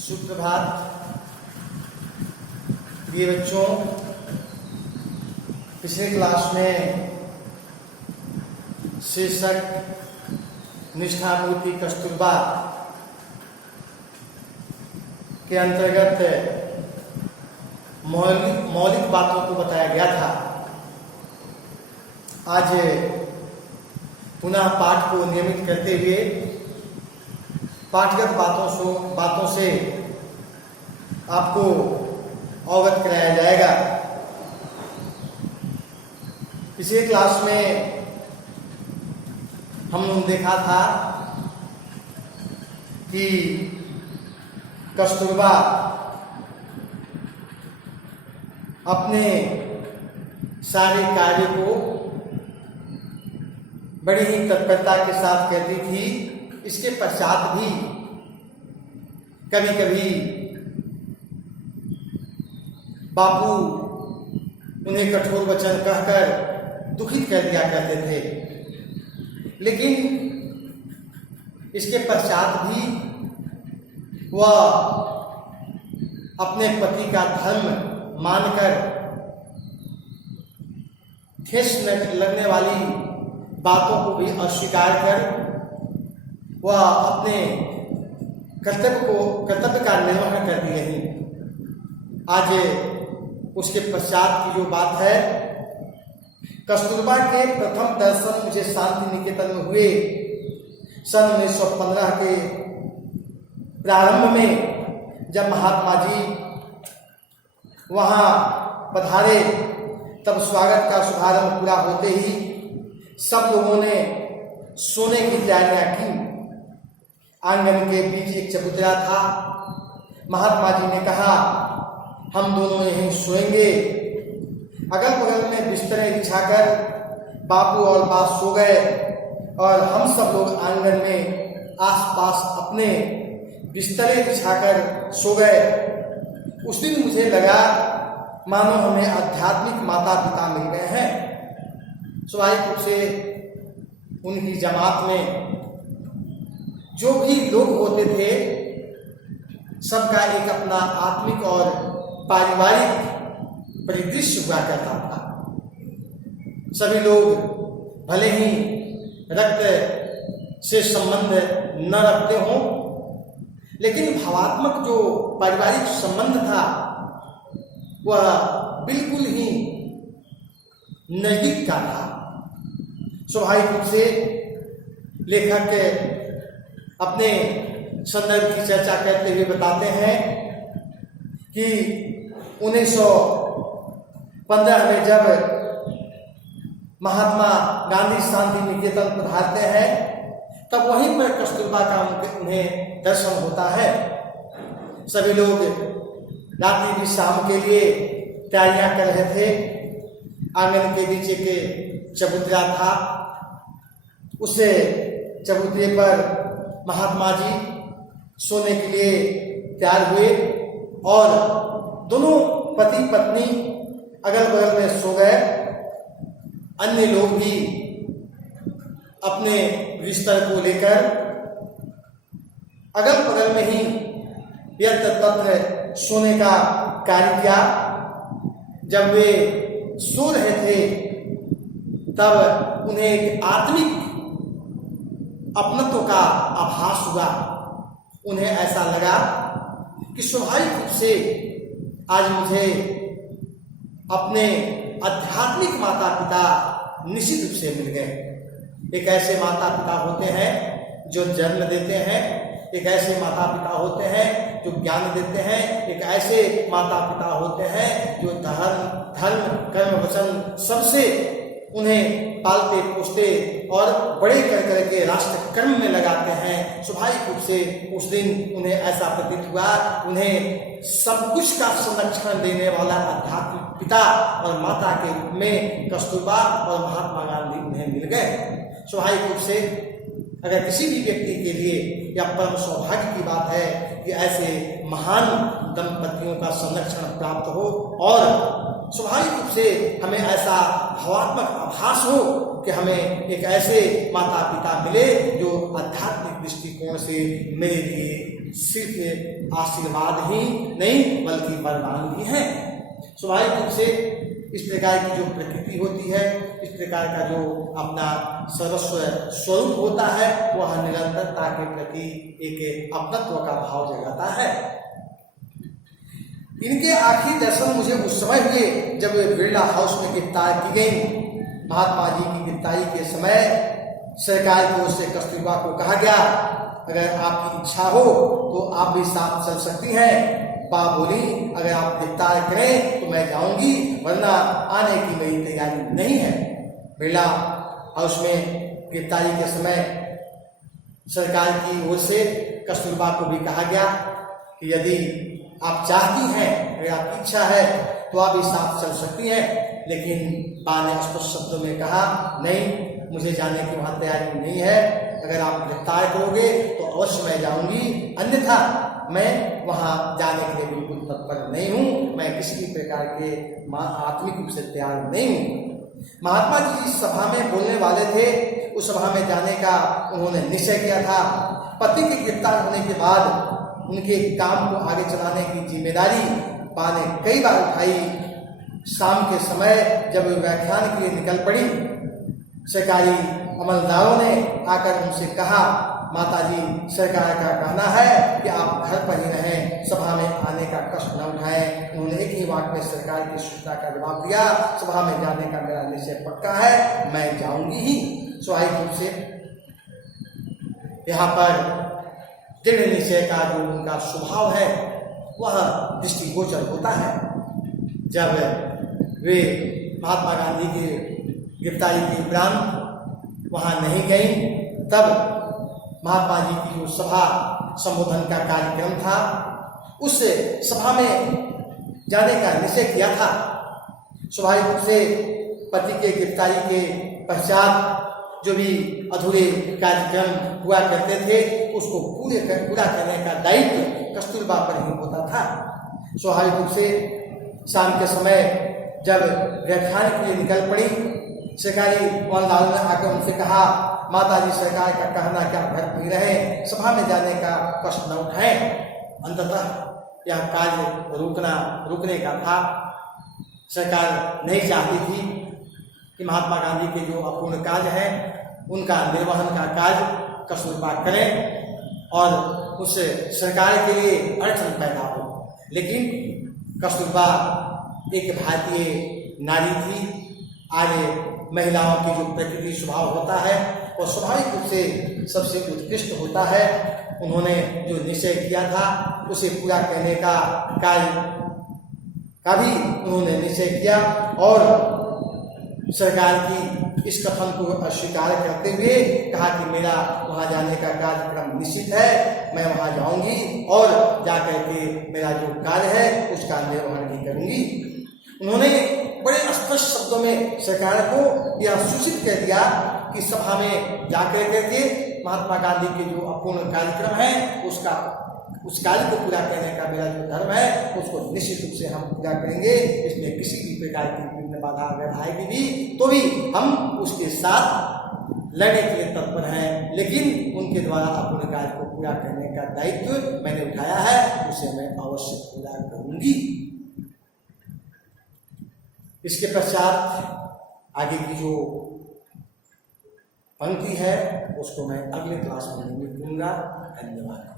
सुप्रभात प्रिय बच्चों। पिछले क्लास में शीर्षक निष्ठा मूर्ति कस्तूरबा के अंतर्गत मौलिक बातों को बताया गया था। आज पुनः पाठ को नियमित करते हुए पाठगत बातों से आपको अवगत कराया जाएगा। पिछले क्लास में हमने देखा था कि कस्तूरबा अपने सारे कार्य को बड़ी ही तत्परता के साथ करती थी। इसके पश्चात भी कभी कभी बापू उन्हें कठोर वचन कहकर दुखित कर दिया करते थे, लेकिन इसके पश्चात भी वह अपने पति का धर्म मानकर ठेस लगने वाली बातों को भी अस्वीकार कर वह अपने कर्तव्य का निर्वहन करती रही। आज उसके पश्चात की जो बात है, कस्तूरबा के प्रथम दर्शन मुझे शांति निकेतन में हुए सन 1915 के प्रारंभ में। जब महात्मा जी वहां पधारे तब स्वागत का शुभारंभ पूरा होते ही सब लोगों ने सोने की तैयारियां की। आंगन के बीच एक चबूतरा था। महात्मा जी ने कहा, हम दोनों यहीं सोएंगे। अगल बगल में बिस्तरे बिछाकर बापू और बा सो गए और हम सब लोग आंगन में आसपास अपने बिस्तरे बिछाकर सो गए। उस दिन मुझे लगा मानो हमें आध्यात्मिक माता पिता मिल गए हैं। स्वाभाविक रूप से उनकी जमात में जो भी लोग होते थे सबका एक अपना आत्मिक और पारिवारिक परिदृश्य हुआ करता था। सभी लोग भले ही रक्त से संबंध न रखते हों, लेकिन भावात्मक जो पारिवारिक संबंध था वह बिल्कुल ही नजदीक का था। स्वाभाविक रूप से लेखक अपने संदर्भ की चर्चा करते हुए बताते हैं कि 1915 में जब महात्मा गांधी शांति निकेतन पधारते हैं तब वहीं पर कस्तूरबा का उन्हें दर्शन होता है। सभी लोग रात्रि विश्राम के लिए तैयारियां कर रहे थे। आंगन के नीचे के चबूतरा था। उस चबूतरे पर महात्मा जी सोने के लिए तैयार हुए और दोनों पति पत्नी अगल बगल में सो गए। अन्य लोग भी अपने बिस्तर को लेकर अगल बगल में ही यत्र तत्र सोने का कार्य किया। जब वे सो रहे थे तब उन्हें एक आत्मिक अपनत्व का आभास हुआ। उन्हें ऐसा लगा कि स्वाभाविक रूप से आज मुझे अपने आध्यात्मिक माता पिता निश्चित रूप से मिल गए। एक ऐसे माता पिता होते हैं जो जन्म देते हैं, एक ऐसे माता पिता होते हैं जो ज्ञान देते हैं, एक ऐसे माता पिता होते हैं जो धर्म कर्म वचन सबसे उन्हें पालते पोसते और बड़े कर करके राष्ट्र कर्म में लगाते हैं। स्वाभाविक रूप से उस दिन उन्हें ऐसा प्रतीत हुआ, उन्हें सब कुछ का संरक्षण देने वाला आध्यात्मिक पिता और माता के रूप में कस्तूरबा और महात्मा गांधी उन्हें मिल गए। स्वाभाविक रूप से अगर किसी भी व्यक्ति के लिए यह परम सौभाग्य की बात है कि ऐसे महान दंपतियों का संरक्षण प्राप्त हो और स्वाभाविक रूप से हमें ऐसा भावात्मक आभास हो कि हमें एक ऐसे माता पिता मिले जो आध्यात्मिक दृष्टिकोण से मेरे लिए सिर्फ आशीर्वाद ही नहीं बल्कि वरदान भी है। स्वाभाविक रूप से इस प्रकार की जो प्रकृति होती है, इस प्रकार का जो अपना सर्वस्व स्वरूप होता है, वह निरंतरता के प्रति एक अपनत्व का भाव जगाता है। इनके आखिरी दर्शन मुझे उस समय हुए जब बिरला हाउस में गिरफ्तार की गई। महात्मा जी की गिरफ्तारी के समय सरकार की ओर से कस्तूरबा को कहा गया, अगर आपकी इच्छा हो तो आप भी साथ चल सकती हैं। बा बोली, अगर आप गिरफ्तार करें तो मैं जाऊंगी, वरना आने की मेरी तैयारी नहीं है। बिरला हाउस में गिरफ्तारी के समय सरकार की ओर से कस्तूरबा को भी कहा गया कि यदि आप चाहती हैं, अगर आपकी इच्छा है तो आप भी साथ चल सकती हैं। लेकिन बा ने स्पष्ट शब्दों में कहा, नहीं, मुझे जाने की वहां तैयारी नहीं है। अगर आप गिरफ्तार करोगे तो अवश्य मैं जाऊंगी, अन्यथा मैं वहां जाने के लिए बिल्कुल तत्पर नहीं हूं। मैं किसी भी प्रकार के आत्मिक रूप से तैयार नहीं हूं। महात्मा जी जिस सभा में बोलने वाले थे, उस सभा में जाने का उन्होंने निश्चय किया था। पति के गिरफ्तार होने के बाद उनके काम को आगे चलाने की जिम्मेदारी बा ने कई बार उठाई। शाम के समय जब व्याख्यान के लिए निकल पड़ी, सरकारी अमलदारों ने आकर उनसे कहा, माताजी, सरकार का कहना है कि आप घर पर ही रहें, सभा में आने का कष्ट न उठाएं। उन्होंने एक ही वाक्य में सरकार की सूचना का जवाब दिया, सभा में जाने का मेरा निश्चय पक्का है, मैं जाऊंगी ही। स्वाभाविक रूप से यहाँ पर दृढ़ निश्चय का जो उनका स्वभाव है वह दृष्टिगोचर होता है। जब वे महात्मा गांधी की गिरफ्तारी के उपरांत वहां नहीं गई, तब महात्मा जी की जो सभा संबोधन का कार्यक्रम था, उस सभा में जाने का निश्चय किया था। स्वाभाविक रूप से पति के गिरफ्तारी के पश्चात जो भी अधूरे कार्यक्रम हुआ करते थे, उसको पूरा करने का दायित्व कस्तूरबा पर ही होता था। स्वाभाविक रूप से शाम के समय जब व्याख्यान के लिए निकल पड़ी, सरकारी अमलदारों ने आकर उनसे कहा, माताजी, सरकार का कहना क्या घर पर रहे, सभा में जाने का कष्ट न उठाएं। अंततः यह कार्य रुकने का था। सरकार नहीं चाहती थी कि महात्मा गांधी के जो अपूर्ण कार्य हैं उनका निर्वहन का कार्य कस्तूरबा करें और उससे सरकार के लिए अड़चन पैदा हो। लेकिन कस्तूरबा एक भारतीय नारी थी। आज महिलाओं की जो प्रकृति स्वभाव होता है वो स्वाभाविक रूप से सबसे उत्कृष्ट होता है। उन्होंने जो निश्चय किया था उसे पूरा करने का कार्य का भी उन्होंने निश्चय किया और सरकार की इस कथन को अस्वीकार करते हुए कहा कि मेरा वहां जाने का कार्यक्रम निश्चित है, मैं वहां जाऊंगी और जाकर के मेरा जो कार्य है उसका निर्वहन भी करूंगी। उन्होंने बड़े स्पष्ट शब्दों में सरकार को यह सूचित कर दिया कि सभा में जाकर करके महात्मा गांधी के जो अपूर्ण कार्यक्रम है उस कार्य को पूरा करने का मेरा जो धर्म है उसको निश्चित रूप से हम पूरा करेंगे। इसमें किसी भी प्रकार की विघ्न बाधा अगर आएगी भी तो भी हम उसके साथ लड़ने के लिए तत्पर हैं, लेकिन उनके द्वारा अपूर्ण कार्य को पूरा करने का दायित्व मैंने उठाया है, उसे मैं अवश्य पूरा करूंगी। इसके पश्चात आगे की जो पंक्ति है उसको मैं अगले क्लास में दूंगा। धन्यवाद।